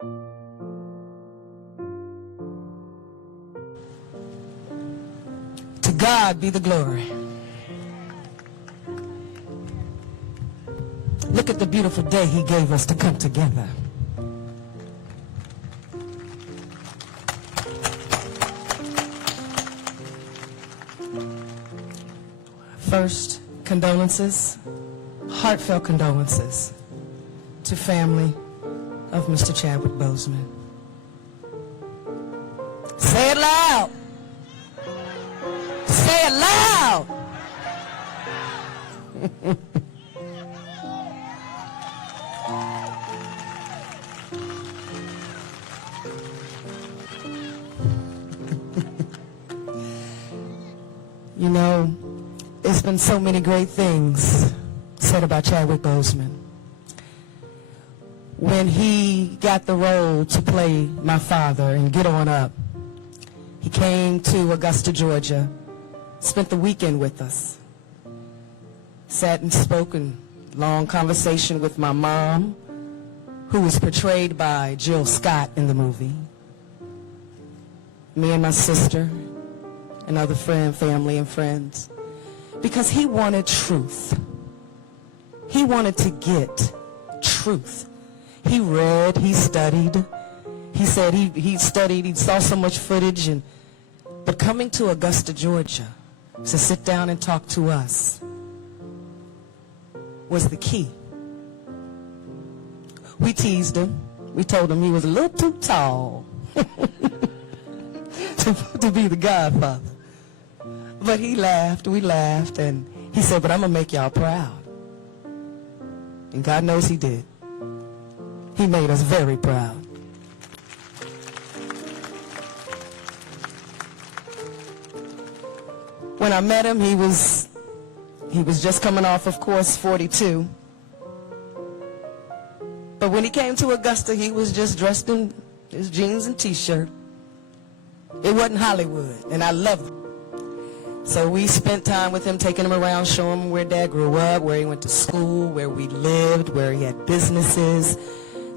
To God be the glory. Look at the beautiful day he gave us to come together. First, condolences, heartfelt condolences to family of Mr. Chadwick Boseman. Say it loud. Say it loud. You know, there's been so many great things said about Chadwick Boseman. When he got the role to play my father in Get On Up, he came to Augusta, Georgia, spent the weekend with us, sat and spoke in long conversation with my mom, who was portrayed by Jill Scott in the movie, me and my sister, and other family and friends, because he wanted truth. He wanted to get truth. He read, he studied. He said he studied, he saw so much footage, but coming to Augusta, Georgia, to sit down and talk to us was the key. We teased him. We told him he was a little too tall to be the godfather. But he laughed, we laughed, and he said, but I'm going to make y'all proud. And God knows he did. He made us very proud. When I met him, he was just coming off, of course, 42. But when he came to Augusta, he was just dressed in his jeans and t-shirt. It wasn't Hollywood, and I loved it. So we spent time with him, taking him around, showing him where Dad grew up, where he went to school, where we lived, where he had businesses.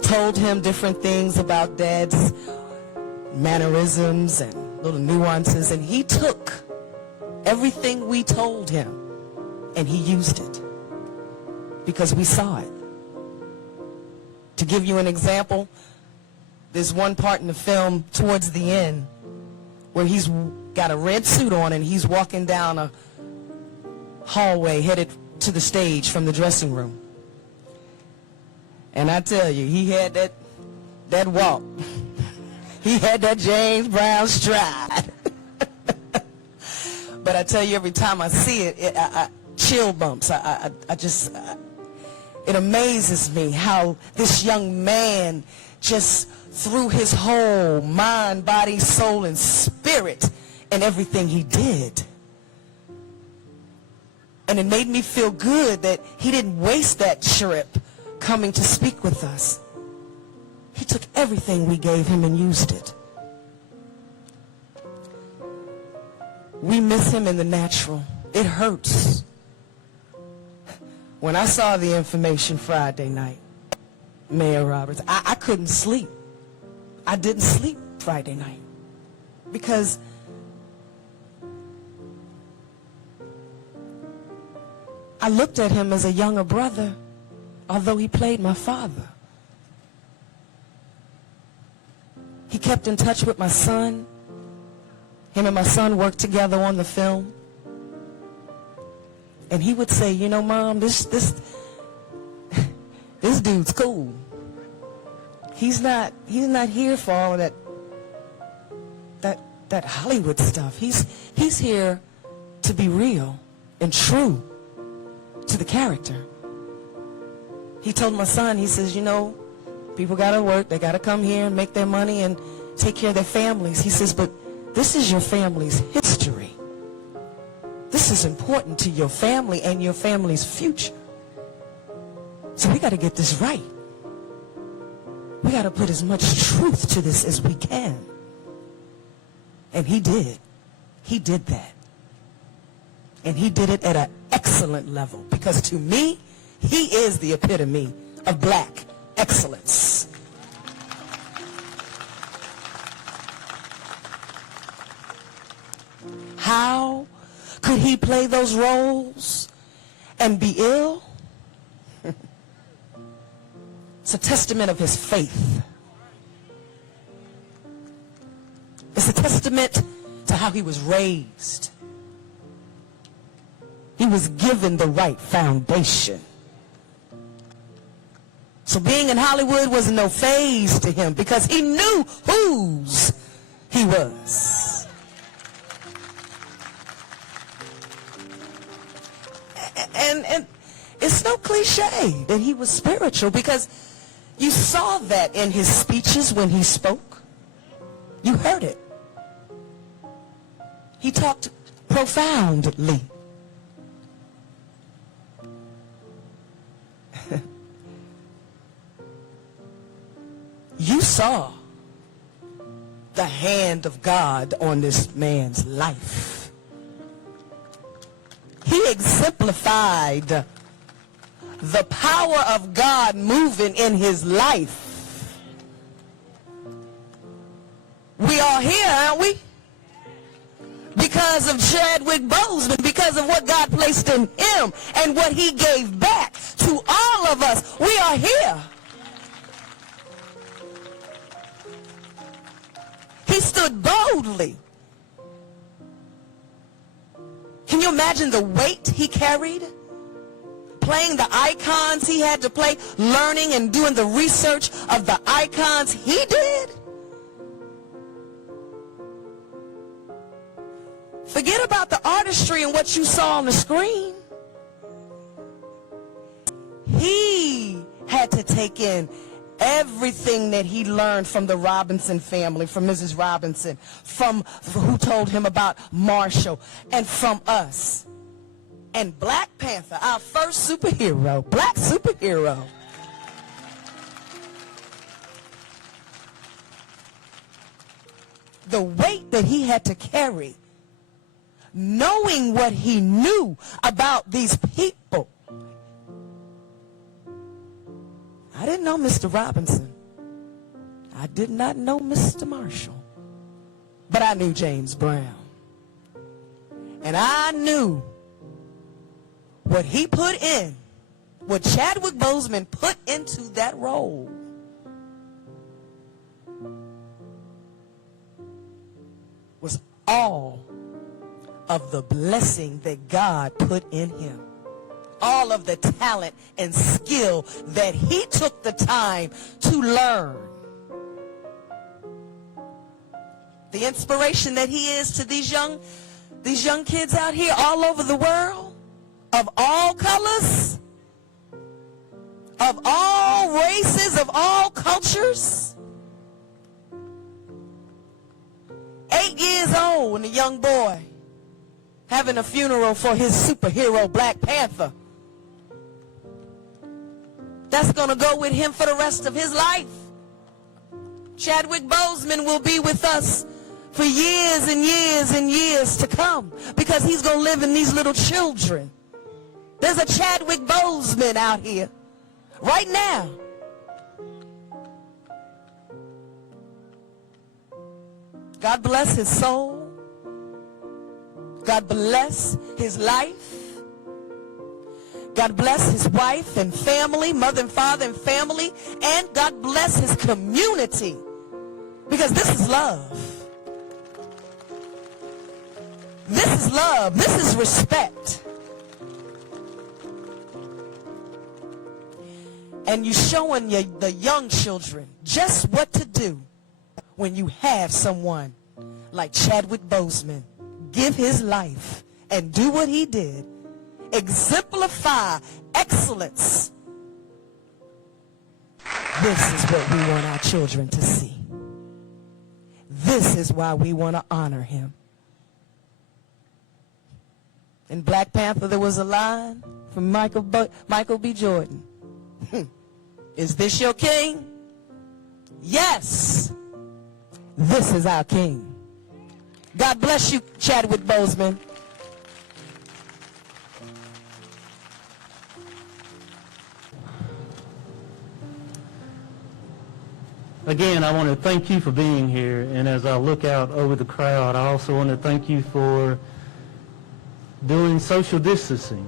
Told him different things about Dad's mannerisms and little nuances, and he took everything we told him and he used it because we saw it. To give you an example, there's one part in the film towards the end where he's got a red suit on and he's walking down a hallway headed to the stage from the dressing room. And I tell you, he had that walk. He had that James Brown stride. But I tell you, every time I see it, I chill bumps. It amazes me how this young man just threw his whole mind, body, soul, and spirit in everything he did. And it made me feel good that he didn't waste that trip coming to speak with us. He took everything we gave him and used it. We miss him in the natural. It hurts. When I saw the information Friday night, Mayor Roberts, I couldn't sleep. I didn't sleep Friday night because I looked at him as a younger brother, although he played my father. He kept in touch with my son. Him and my son worked together on the film. And he would say, you know, Mom, this dude's cool. He's not here for all of that Hollywood stuff. He's here to be real and true to the character. He told my son, he says, you know, people gotta work, they gotta come here and make their money and take care of their families. He says, but this is your family's history. This is important to your family and your family's future. So we got to get this right. We got to put as much truth to this as we can. And he did. He did that. And he did it at an excellent level. Because to me, he is the epitome of black excellence. how could he play those roles and be ill? It's a testament of his faith. It's a testament to how he was raised. He was given the right foundation. So being in Hollywood was no phase to him because he knew whose he was. And it's no cliche that he was spiritual because you saw that in his speeches when he spoke. You heard it. He talked profoundly. You saw the hand of God on this man's life. He exemplified the power of God moving in his life. We are here, aren't we? Because of Chadwick Boseman, because of what God placed in him and what he gave back to all of us. We are here. He stood boldly. Can you imagine the weight he carried? Playing the icons he had to play, learning and doing the research of the icons he did? Forget about the artistry and what you saw on the screen. He had to take in everything that he learned from the Robinson family, from Mrs. Robinson, from who told him about Marshall, and from us. And Black Panther, our first superhero, black superhero. The weight that he had to carry, knowing what he knew about these people. I didn't know Mr. Robinson. I did not know Mr. Marshall. But I knew James Brown. And I knew what he put in, what Chadwick Boseman put into that role. Was all of the blessing that God put in him. All of the talent and skill that he took the time to learn. The inspiration that he is to these young kids out here all over the world, of all colors, of all races, of all cultures. 8 years old and a young boy having a funeral for his superhero Black Panther. That's going to go with him for the rest of his life. Chadwick Boseman will be with us for years and years and years to come because he's going to live in these little children. There's a Chadwick Boseman out here right now. God bless his soul. God bless his life. God bless his wife and family, mother and father and family, and God bless his community, because this is love. This is love. This is respect. And you're showing the young children just what to do when you have someone like Chadwick Boseman give his life and do what he did. Exemplify excellence. This is what we want our children to see. This is why we want to honor him. In Black Panther, there was a line from Michael B. Jordan. Is this your king? Yes. This is our king. God bless you, Chadwick Boseman. Again, I want to thank you for being here, and as I look out over the crowd, I also want to thank you for doing social distancing.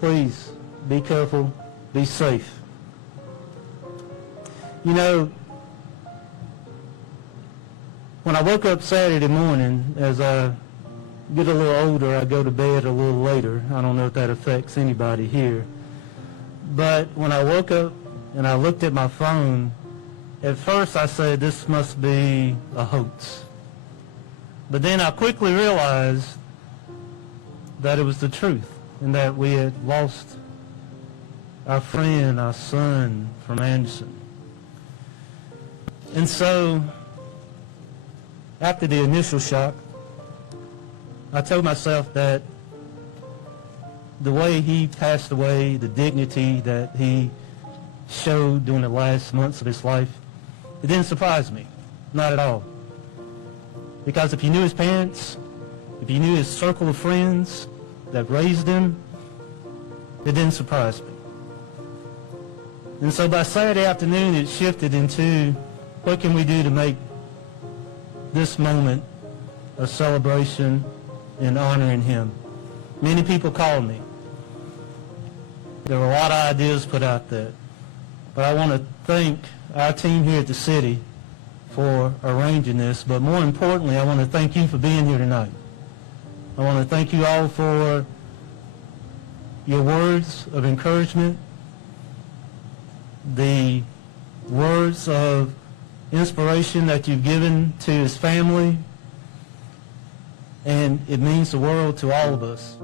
Please be careful, be safe. You know, when I woke up Saturday morning, as I get a little older, I go to bed a little later. I don't know if that affects anybody here. But when I woke up and I looked at my phone, at first I said, this must be a hoax. But then I quickly realized that it was the truth and that we had lost our friend, our son from Anderson. And so, after the initial shock, I told myself that the way he passed away, the dignity that he showed during the last months of his life, it didn't surprise me, not at all. Because if you knew his parents, if you knew his circle of friends that raised him, it didn't surprise me. And so by Saturday afternoon, it shifted into, what can we do to make this moment a celebration and honoring him? Many people called me. There were a lot of ideas put out there. But I want to thank our team here at the city for arranging this, but more importantly, I want to thank you for being here tonight. I want to thank you all for your words of encouragement, the words of inspiration that you've given to his family, and it means the world to all of us.